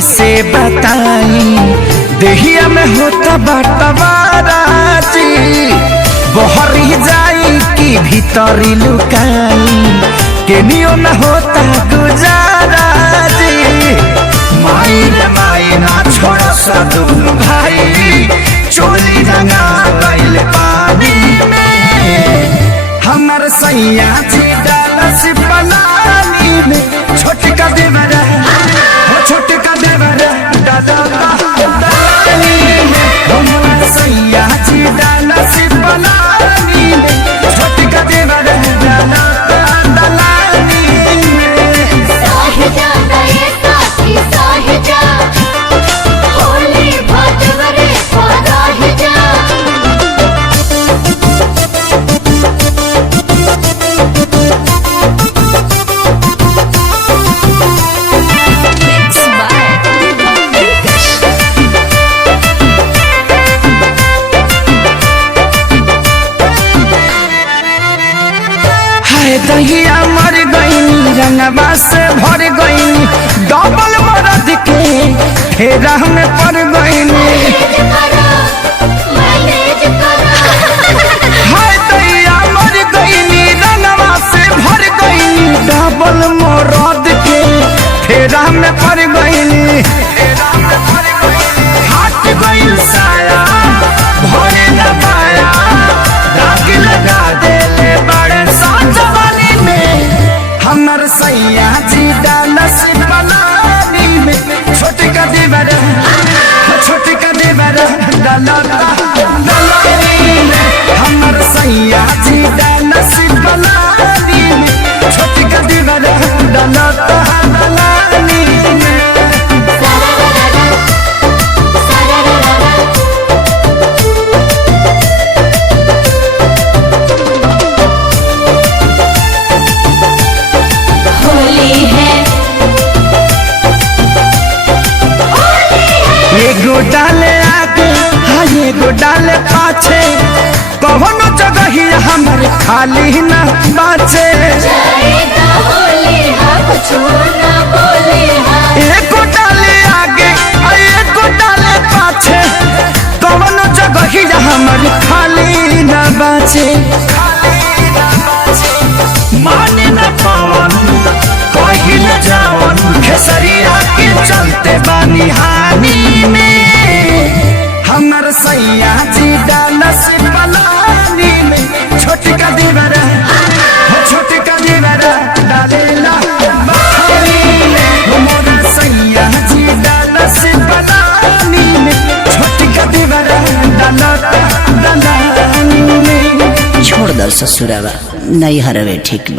कैसे बताई देहिया में होता बटवाराजी बहरी जाई कि भीतरी लुकाई केनियो न होता गुजाराजी माई रे माई ना छोड़ सा दोनों भाई चोली रंगा गइल पानी में हमर सैया जी डालस पलानी में छोटका देवरा हो छोटका देवरा दादा दानी में हमर सैया जी डालस पलानी में छोटका देवरा दादा दानी में साहिजा गए साथी साहिजा होली भटवरे साहिजा दहिया मर गई रंगवा से भर गई डबल मरद के फेरा में पड़ गई हाय दहिया मर गई रंगवा से भर गई डबल मरद के फेरा में पड़ गई हट गई साया भरे न पाया दाग लगा देले बड़े साजवानी में हमर सैया जी डालस पलानी में छोटका देवरा छोटका देवरा डालनी में हमर सैया जी डालस पलानी में छोटका देवरा डालनी में एगो डाले आगे हाँ एगो डाले पाछे कौनो जगह ही हमर खाली न बाचे एगो डाले आगे एगो डाले पाछे कौनो जगह ही हमर खाली न बाचे माने न पावन कहीं न जावन खेसरिया के चलते बानी हानि में हमर सैया जी डालस पलानी में छोटका देवरा हो छोटका देवरा डालेला पानी में हमर सैया जी डालस पलानी में छोटका देवरा डालनी में छोड़ दर ससुरावा नहीं हरवे ठीक।